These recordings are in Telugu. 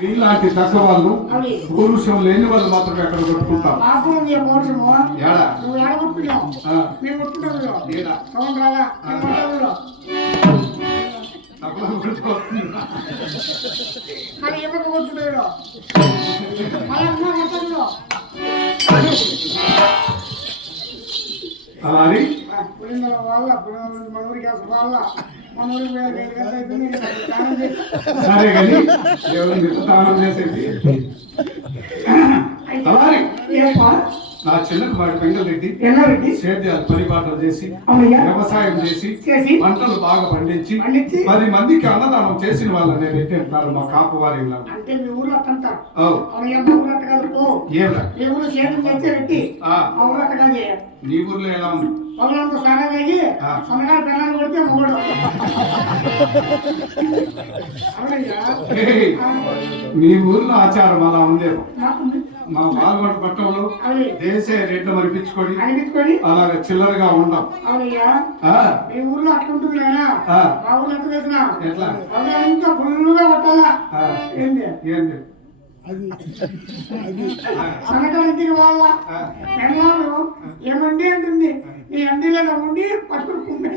నీలాంటి తగ్గ వాళ్ళు పౌరుషం లేని వాళ్ళు మాత్రమే అక్కడ కొట్టుకుంటారు. అలా అని సరే కానీ స్నానం చేసేది అలానే నా చిన్నకు వాడి పెంగళరెడ్డి సేద్యాలు పరిపాలన చేసి వ్యవసాయం చేసి పంటలు బాగా పండించి 10 మందికి అన్నదానం చేసిన వాళ్ళని పెట్టేస్తారు మా కాపు వారి. నీ ఊర్లో ఎలా ఉంది? మీ ఊర్లో ఆచారం అలా ఉందేమో. మా పాల్గొండ పట్టణంలో దేశ రేట్లు మరిపించుకొని అలాగే చిల్లరగా ఉండం. ఊర్లో అట్లా ఉంటుంది కదా, మా ఊర్లో ఎట్లా ఎట్లా ఫుల్గా కొట్టాలా ఏంటి ఏంటి అనకానికి వాళ్ళ పెళ్ళాలు ఏమండి అంటుంది, నీ అండిలో ఉండి పట్టుకుని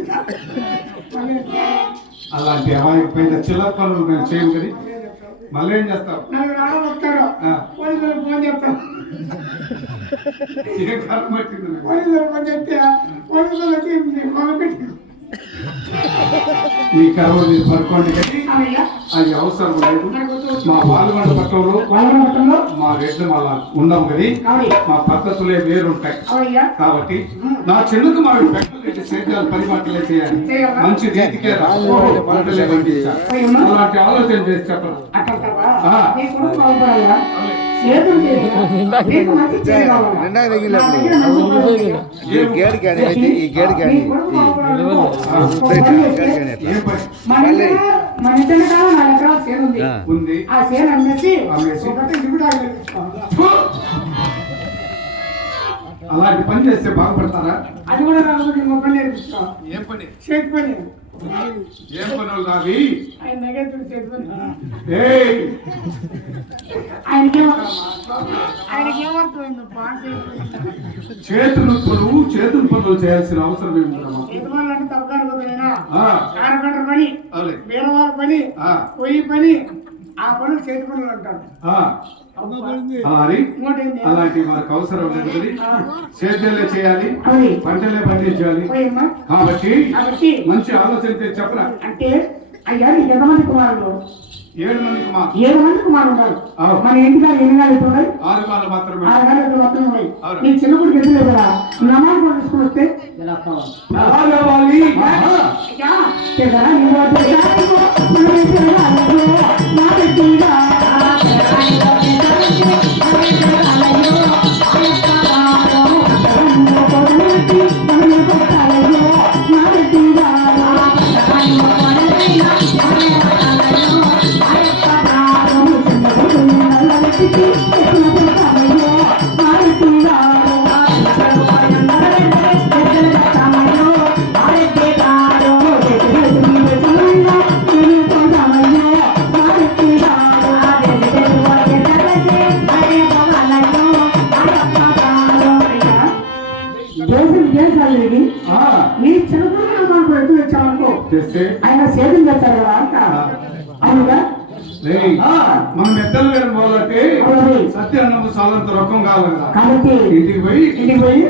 అలాంటి అమాయకమైన చిల్లర పనులు మేము చేయం కానీ మళ్ళీ ఏం చేస్తాం? నలుగురు ఆడలు వస్తారు, పోలీసులకు ఫోన్ చేస్తాం. పోలీసులకు ఫోన్ చేస్తే పోలీసులకి మొదలుపెట్టి మీ కర్మ పడుకోండి కానీ అది అవసరం లేదు. మా పాల్గొండ పట్టణంలో మా రెడ్లు అలా ఉండం కానీ మా పద్ధతులే వేరుంటాయి. కాబట్టి నా చెల్లుకు మా పెద్దలు సేద్యాలు పరిపాటలే చేయాలి, మంచి రీతికే పంటలే పండించాలి. అలాంటి ఆలోచన చేసి చెప్పరు. గేడు కానీ అయితే ఈ గేడు కానీ ఉంది. ఆ సేన అమ్మేసి అలాంటి పని చేస్తే బాగుపడతారా? అది కూడా రాకపోతే ఇంకో పని నేర్పిస్తా. ఏం పని? చేతి పని. ఏం పనులు రావి? ఆయన నెగెటివ్ చేతి పని. ఆయనకేమర్థమైంది? చేతులు పనులు చేయాల్సిన అవసరం ఏముందమ్మా? చేతి పనులు అంటే తప్పకాని పోతున్నా, కారపంట పని, బీరవాళ్ళ పని, పొయ్యి పని, ఆ పనులు చేతి పనులు అంటారు. అలాంటి మనకు అవసరం లేదు. సేద్యాలే చేయాలి, పంటలే పండించాలి. కాబట్టి మంచి ఆలోచన చెప్పరా. అంటే అయ్యా నీకు ఎంతమంది కుమారులు? 7 మంది కుమారులు. 7 మంది కుమారులు ఉన్నారు. మన ఇంటికి 8 గాలు ఎప్పుడు ఉన్నాయి? 6 గాలు మాత్రమే. 6 గాలు ఎప్పుడు మొత్తం ఉన్నాయి. నీ చిన్నప్పుడు ఎదురు కదా నమాజ్ తీసుకుని వస్తే నీ చిన్నప్పుడు వచ్చామనుకో ఆయన సేవం చేస్తారు కదా అవునుగా. మనం మెత్తలు వేయడం పోలంటే సత్యాన్నము సాలంత రకం కావాలి కదా. కాబట్టి ఇంటికి పోయి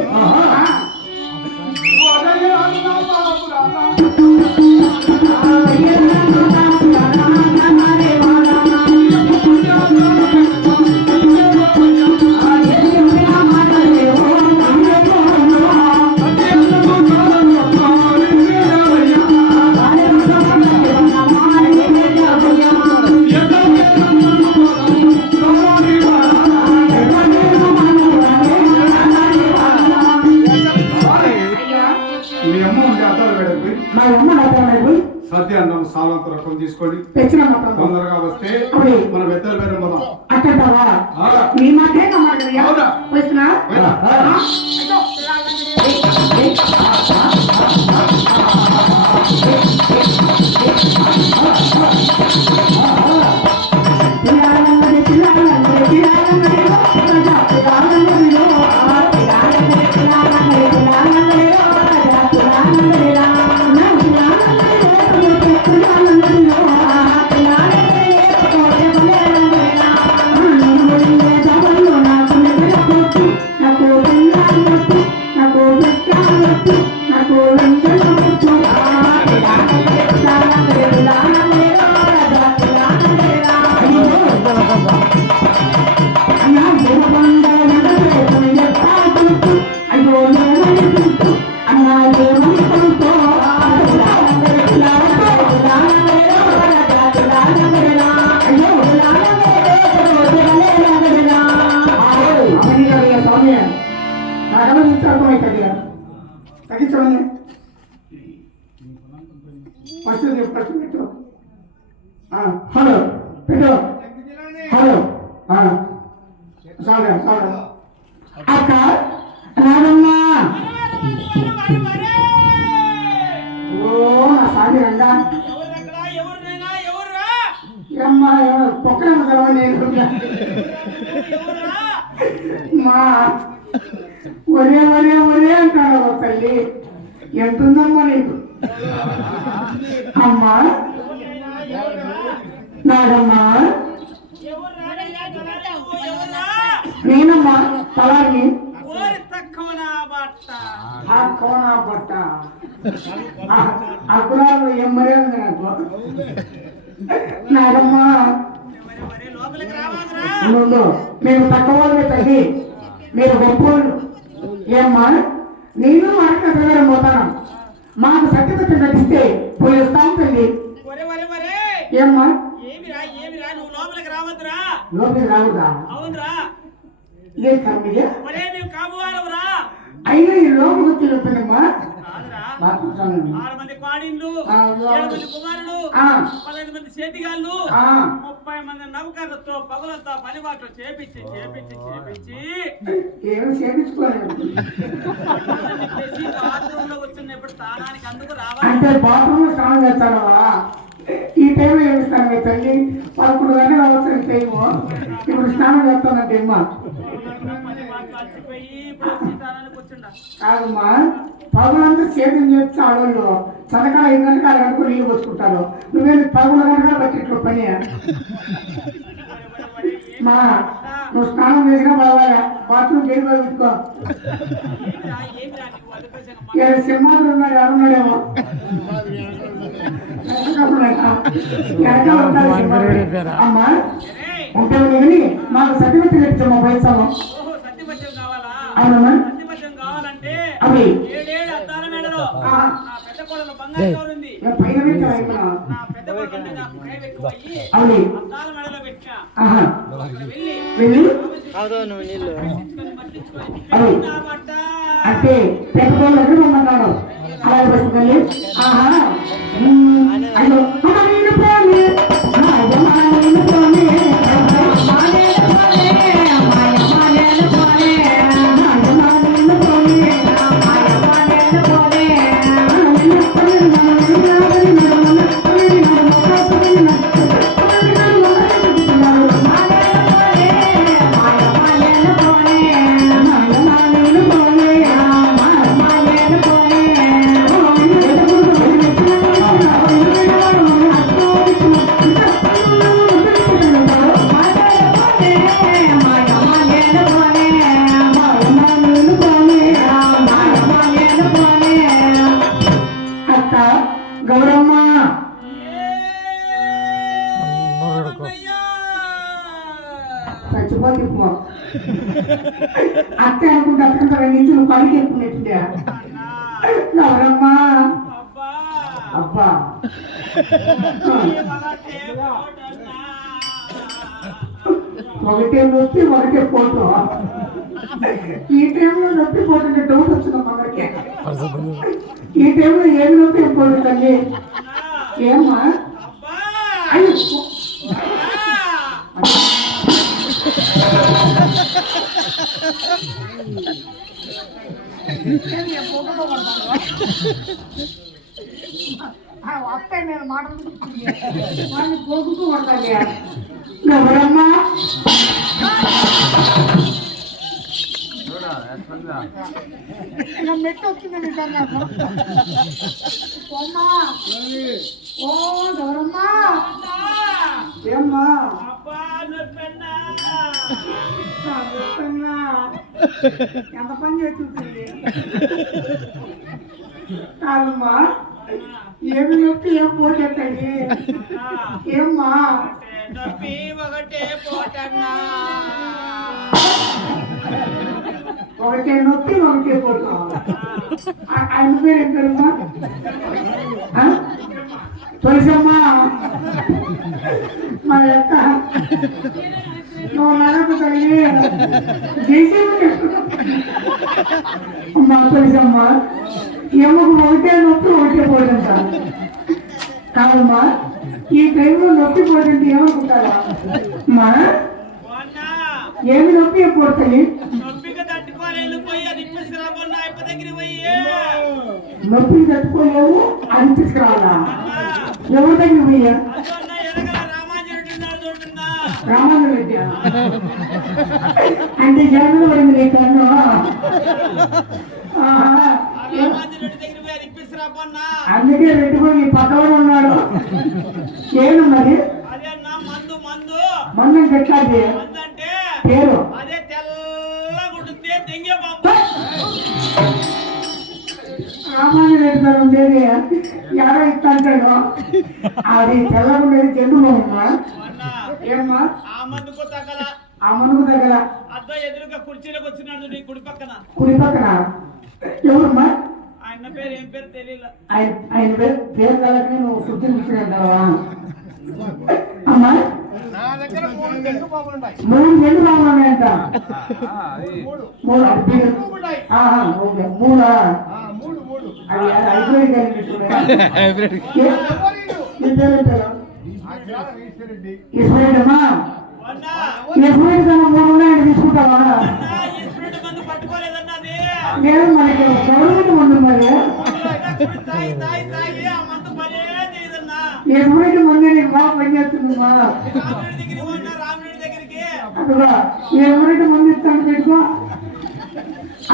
సత్యాన్నం సాలంత రకం తీసుకొని తొందరగా వస్తే మన పెద్దల పేరు పోదాం. మీ మాటే వస్తున్నా Yeah. హలో సాగా సాగా అక్క రాదమ్మా ఓ నా సాగి రంగా అమ్మా పొక్కడమ్మ కలవ నేను మా ఒరే ఒరే ఒరే అంటాడు తల్లి ఎంతుందమ్మా నీకు అమ్మా నాగమ్మా నేనమ్మా తలాన్ని ఆ కోనా బట్ట ఆ కులాలు ఎమ్మరే ఉంది నాకు నాగమ్మా ముందు మేము తక్కువ తల్లి మీరు గొప్పోళ్ళు ఏమ్మా నేను వారికి ప్రకారం పోతాను మాకు సత్యపత్యం కట్టిస్తే పోయిస్తాం తల్లి ఏమ్మా లోపలికి రావద్దా ఏ కర్మిగా అయినా ఈ లోపలికి వచ్చి చెప్తానమ్మా చేతిగాళ్ళు 30 మంది నౌకర్లతో పగులతో పనిబాట్లు చేపించి చేపించి చేపించి ఏమి చేపించుకోలేదు బాత్రూమ్ లో వచ్చినప్పుడు స్థానానికి అందుకు రావాలి అంటే బాత్రూమ్ లో స్నానం చేస్తావా ఈ టైంలో ఏమిస్తాను మీ తల్లి 11 గంటలు అవసరం టైము ఇప్పుడు స్నానం చేస్తానంటే అమ్మా కాదమ్మా పగులంతా సేద్యం చేస్తే ఆడవాళ్ళు చదకాల 5 గంటలకు 6 గంటలకు నీళ్ళు పోసుకుంటారు నువ్వేమి 11 గంటలు బట్టి పని మా నువ్వు స్నానం చేసినా పర్వాలే బాత్రూమ్ గేట్ పెట్టుకో సింహాలు ఉన్నాడు ఎవరున్నాడేమో అమ్మా ఉంటావు కానీ మాకు సర్టిఫికెట్ తెచ్చమ్మా పైసలు అవునమ్మా అవి పైన అవి వెళ్ళి అవి అంటే పెట్టుకోవాలి రమ్మన్నాడు అలాగే పెట్టుకోవాలి ఆహా అయ్యో గౌరమ్మ చచ్చిపోతే అత్తే అనుకుంటే అత్తకంత 2 నుంచి నువ్వు కడికి ఎక్కున్నట్టుండే గౌరమ్మ అబ్బా ఒకటే నొప్పి ఒకటే ఫోటో ఈ టైంలో నొప్పి పోతుంటే డౌట్ వచ్చింది మగరికి ఈ టైంలో ఏమి నొప్పి పోతుంది తల్లి ఏమ్మా అయ్యో వస్తాయి నేను మాటలు పోగుతూ పడతాను గౌరమ్మ మెట్టు వచ్చింది నిజంగా ఓ గౌరమ్మ ఏమ్మా ఎంత పని చేస్తుంది కాదమ్మా ఏమి నొప్పి ఏం పోటెత్తాయి ఏమ్మా ఒకటే నొప్పి ఒకటే పోతా ఆయన పేరు ఏం పేరమ్మా తులసమ్మా మా యొక్క నువ్వు నడకు తల్లి చేసి మా తులసమ్మా ఎమ్మకు ఒకటే నొప్పి ఒకటే పోయిందంట కాదమ్మా ఈ టైంలో నొప్పి పోతుంటే ఏమనుకుంటారా మా మొన్న ఏమి నొప్పి పోతాయి నొప్పిగా తట్టుకోలేను పోయి అది ఇప్పిస్తున్నా మొన్న అయిపో దగ్గర పోయి నొప్పి తట్టుకోలేవు అది తీసుకురావాలా ఎవరి దగ్గర పోయా అదొన్న ఎనగల రామాంజనుడు ఉన్నాడు చూడున్నా రామాను రెడ్డి అంటే జగన్ పడింది నీ కన్ను రామాంజనుడి దగ్గర పోయి అది ఇప్పిస్తున్నా మొన్న అందుకే రెడ్డిపోయి నీ పక్కన ఉన్నాడు ఏను మరి అదే నా మందు మందు మందు అంటే ఎట్లాంటి మందు అంటే పేరు అదే తెల్లగుంటుంది దెంగే బాబు రామాను రెడ్డి గారు ఉండేది ఎవరో ఇస్తాంటాడు అది తెల్లగుండేది జండుమమ్మా మొన్న ఏమ్మా ఆ మందుకు తగల ఆ మనుగు దగ్గర అద్దో ఎదురుగా కుర్చీలోకి వచ్చినాడు నీ కుడి పక్కన కుడి పక్కన ఎవరమ్మా ఆయన పేరు ఏం పేరు తెలియదు ఆయన పేరు కలకి నువ్వు శుద్ధి తీసుకుంటావా అమ్మా మూడు జండు బాగులు ఉన్నాయంట మూడు అది పేరు ఓకే మూడా అది హైబ్రిడ్ ఈశ్వరుడమ్మా మొన్న ఈశ్వరుడి కన్నా మూడు ఉన్నాయని తీసుకుంటావా ఈశ్వరుడు మందు పట్టుకోలేదన్నది లేదు మనకి గవర్నమెంట్ ముందు మరి తాయి తాయి తాయి ఆ మందు పనే చేయదన్నా ఈశ్వరుడి ముందే నీకు బాగా పనిచేస్తుందమ్మా రాముడి దగ్గరికి పోయినా రాముడి దగ్గరికి అక్కడ ఈశ్వరుడి ముందు ఇస్తాను పెట్టుకో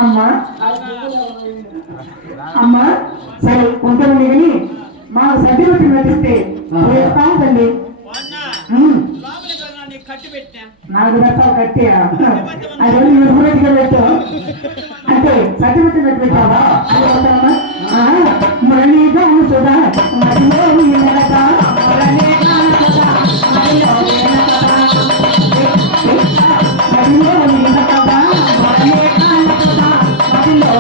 అమ్మా అమ్మా సరే ఉంటాను కానీ మా సర్టిఫికెట్ నటిస్తే కాదండి మొన్న లోపలికి వెళ్ళినా నీకు కట్టి పెట్టినా 4 రకాలు కట్టా అది ఈశ్వరుడిగా పెట్టు అంటే సర్టిఫికెట్ పెట్టావా అది అవుతామా మరణిగా సుధా మరిలో ఈనక మరణిగా సుధా మరిలో ఈనక మరిలో ఈనక మరణిగా సుధా మరిలో